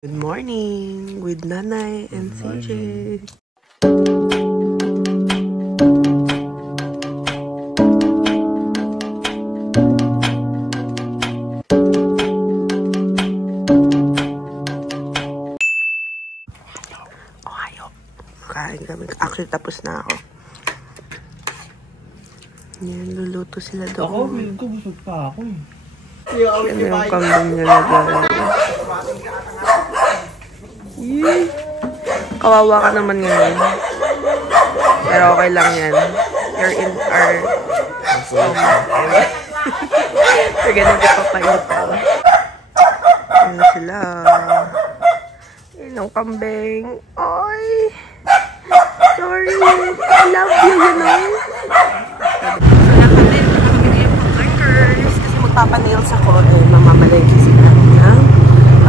Good morning with Nanay and CJ. Ohio. Kain kami. Actually, tapos na ako. Yan, luluto sila doon. Ako, feeling ko busog pa ako eh. Yan yung kambing nila dyan. Kawawa ka naman ngayon. Pero okay lang yan. You're in our... You're gonna get papaito. Yan na sila. Yan ang kambing. Ay! Sorry. I love you, you know? Kasi magpapanails ako. Eh, mamamalagi sila ng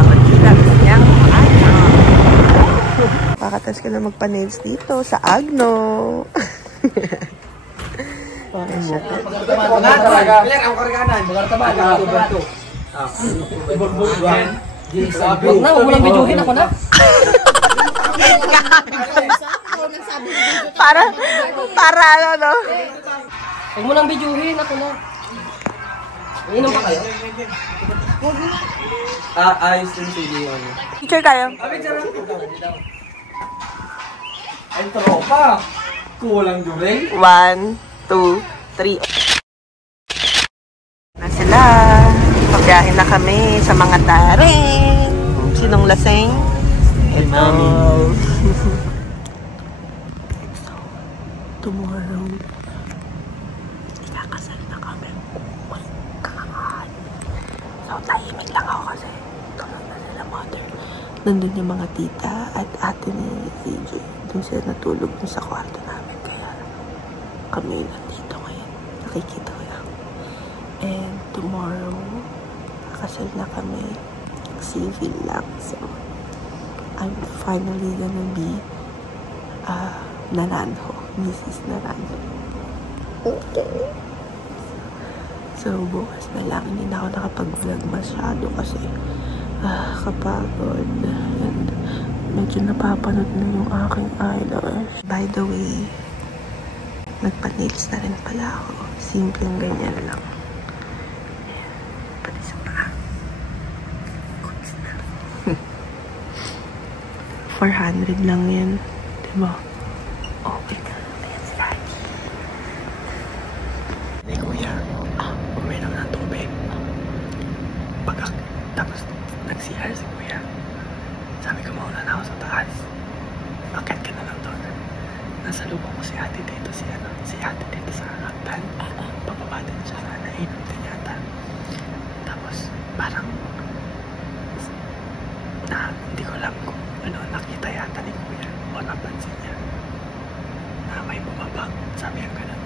kapag-ilang niyang ano. Pakatas ka na magpa-nails dito sa Agno. Huwag na, huwag mo lang videohin ako na. Para ano, no? Huwag mo lang videohin ako na. Iinom pa kayo? Ayos din si Leon. Picture kayo. Ay, tropa! Kulang during. 1, 2, 3. Na sila. Pagbiyahin na kami sa mga taring. Sinong lasing? Ito. Tomorrow, ikakasal na kami. Oh my God. So, tahimik lang ako kasi tulog na sila mother. Nandun yung mga tita at ate ni CJ. Doon sila natulog sa kwarto namin. Kaya kami nandito ngayon. Nakikita ko lang. And tomorrow, kakasal na kami. Civil lang. So, I'm finally gonna be Naranjo. Mrs. Naranjo. Okay. So, bukas na lang. Hindi na ako nakapag-vlog masyado kasi kapagod. And medyo napapanood na yung aking eyelash. By the way, nagpa-nails na rin pala ako. Simpleng ganyan lang. Ayan. Pati sa paa. Goods na. 400 lang yan. Diba? Okay na. Ayan si Daddy. Hey, kuya. Uminom ng tubig. Tapos nag-CR si kuya. Sabi ko, mauna na ako sa taas. Akit ka na lang doon. Nasa lubong ko si ate dito, si ate dito sa hagdan. Pababa din siya na nainom din yata. Tapos, parang hindi ko lang kung nakita yata ni kuya o napansin niya na may bumaba. Sabi yung ganun.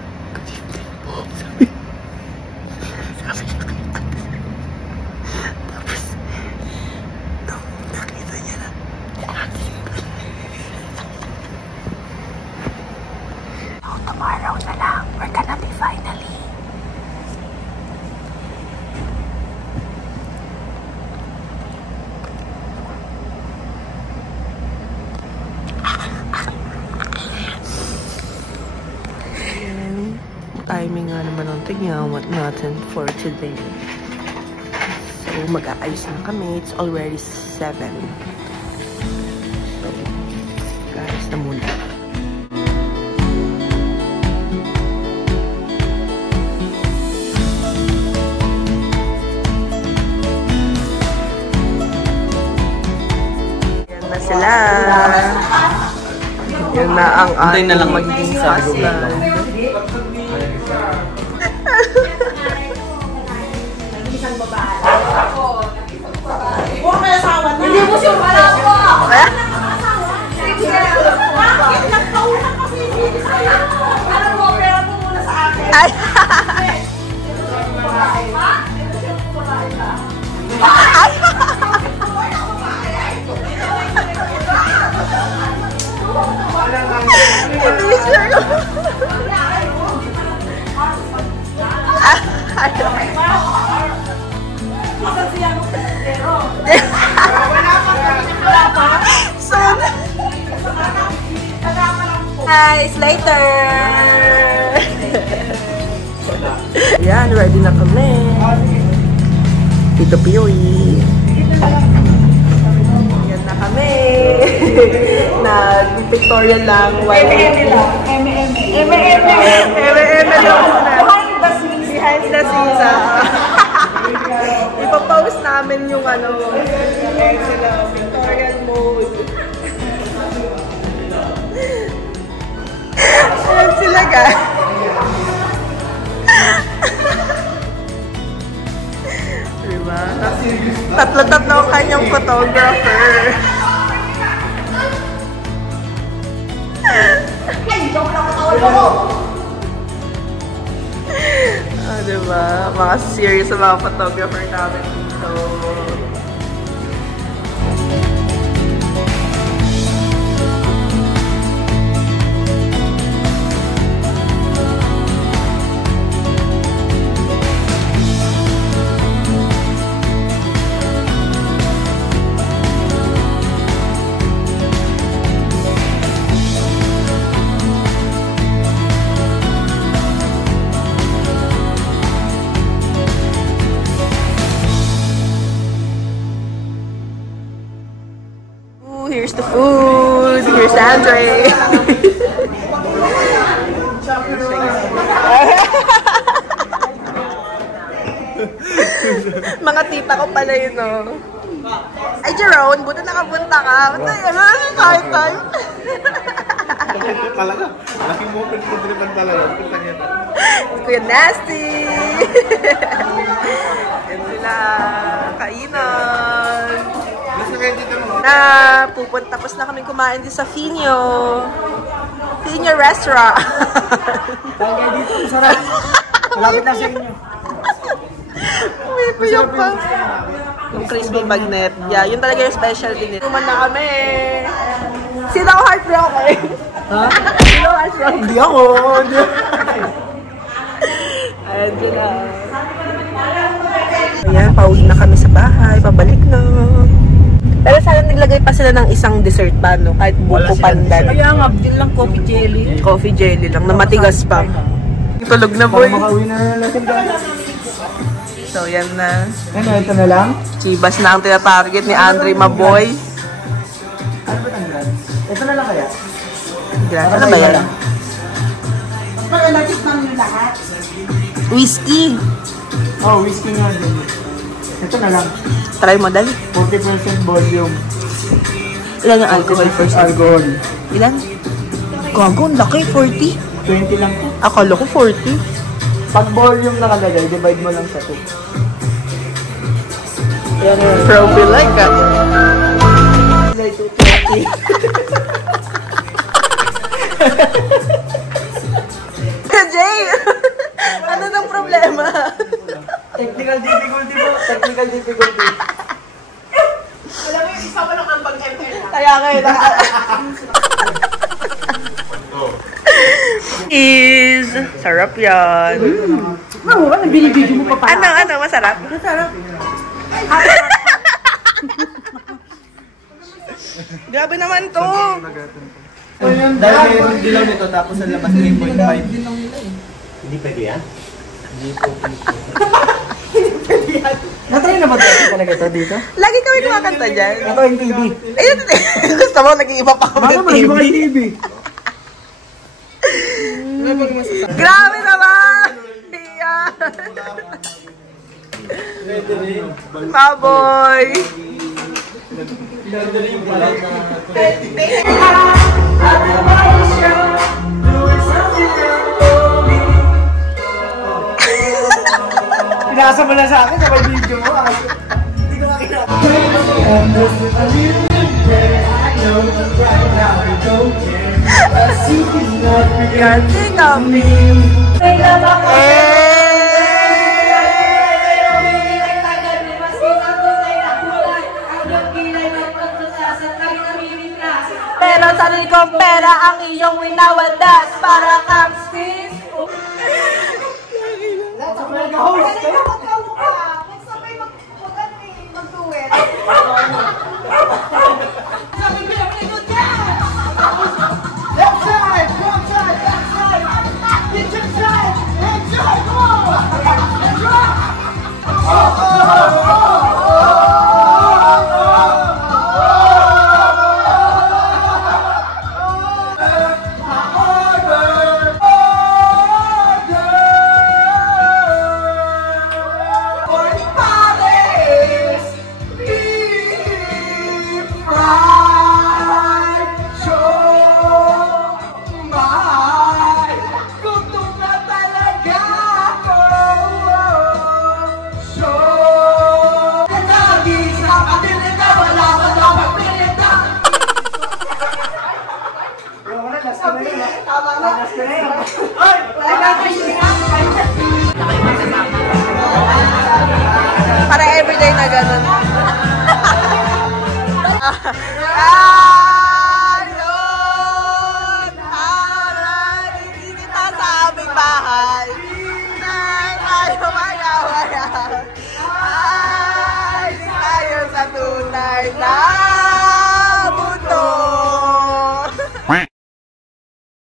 Sabi niya tapos, nakita niya na tomorrow na lang. We're gonna be finally. Timing nga naman ang tingnan natin for today. So, mag-aayos na kami. It's already 7. So, guys, na muna. Yan na sila. Yan na ang ating magiging husband. Hindi mo siya wala ko! Bakit? Nagtauhan kasi hindi sa'yo. Alam mo, pera mo muna sa akin. Ay! Ha? Hindi siya pumalay ka. Ay! Hindi siya ko. Ay! Guys, later! Ayan, ready na kami. Tito Pioy. Ayan na kami. Nag-pictorial lang. M&M lang. M&M lang muna. Behind the scenes. Ipapost namin yung sila, pictorial mode. Ayan sila, guys. Diba? Tatlo-tatlo ang kanyang photographer. Diba? Mga serious mga photographer namin dito. Here's the food. Here's Andre. Mga tita ko pala yun, no? Ay, Jerome, buta nakapunta ka. Buta yun, time. Talaga, laking mo pinagdriban talaga. Kuya Nasty. Yan sila. Kainan. Tapos na kami kumain din sa Finyo Restaurant. Tagay dito, masarap. Malapit na sa inyo. May piyok pa. Yung crispy bagnet. Yeah, yun talaga yung specialty nito. Tuman na kami. Sino ang heartbroken? Ha? Sino ang heartbroken? Hindi ako. Ayan sila. Ayan, pauwi na kami sa bahay. Pabalik na. Pero sana naglagay pa sila ng isang dessert pa, no? Kahit buko pandan. Kaya nga, din lang coffee jelly. Coffee jelly lang, na matigas pa. Tulog na, boy. Makauwi na natin guys. So, yan na. Ano, ito na lang? Chivas na ang tinatarget ni Andre Maboy. Ano ba tanggal? Ito na lang kaya? Grabe na ba yan? Malalagit namin yung lahat. Whiskey. Oh, whiskey nga din. Ito na lang. Try mo, dali. 40% volume. Ilan yung alcohol first? Alcohol. Ilan? Gago, ang laki. 40? 20 lang po. Akala ko 40. Pag volume nakalagay, divide mo lang sa 2. Yan yun. Probably like that. Like 220. Jay! Ano nang problema? Technical difficulty po. Technical difficulty. Alam mo yung isa mo lang ang pag-ML. Kaya kayo na. Is sarap yan. Oo, nabili-video mo pa pa. Ano, masarap? Masarap. Grabe naman to. Dahil mayroong dilaw nito tapos sa labas 3.5. Hindi pwede yan? Natry na ba tayo talaga ito dito? Lagi kami kumakanta dyan. Ito yung TV. Ayun, gusto mo, nag-iiba pa kami ng TV. TV. Grabe naman! Iyan! Baboy! Pinasa mo na sa akin, sabay video mo. Hindi ko makita. Kasi kami. Pero sarili kong pera ang iyong winawadas para kang sis. Left side! Ayun! Haray! Hindi kita sa aming bahay. Na tayo maya-maya. Ay, tayo sa tunay na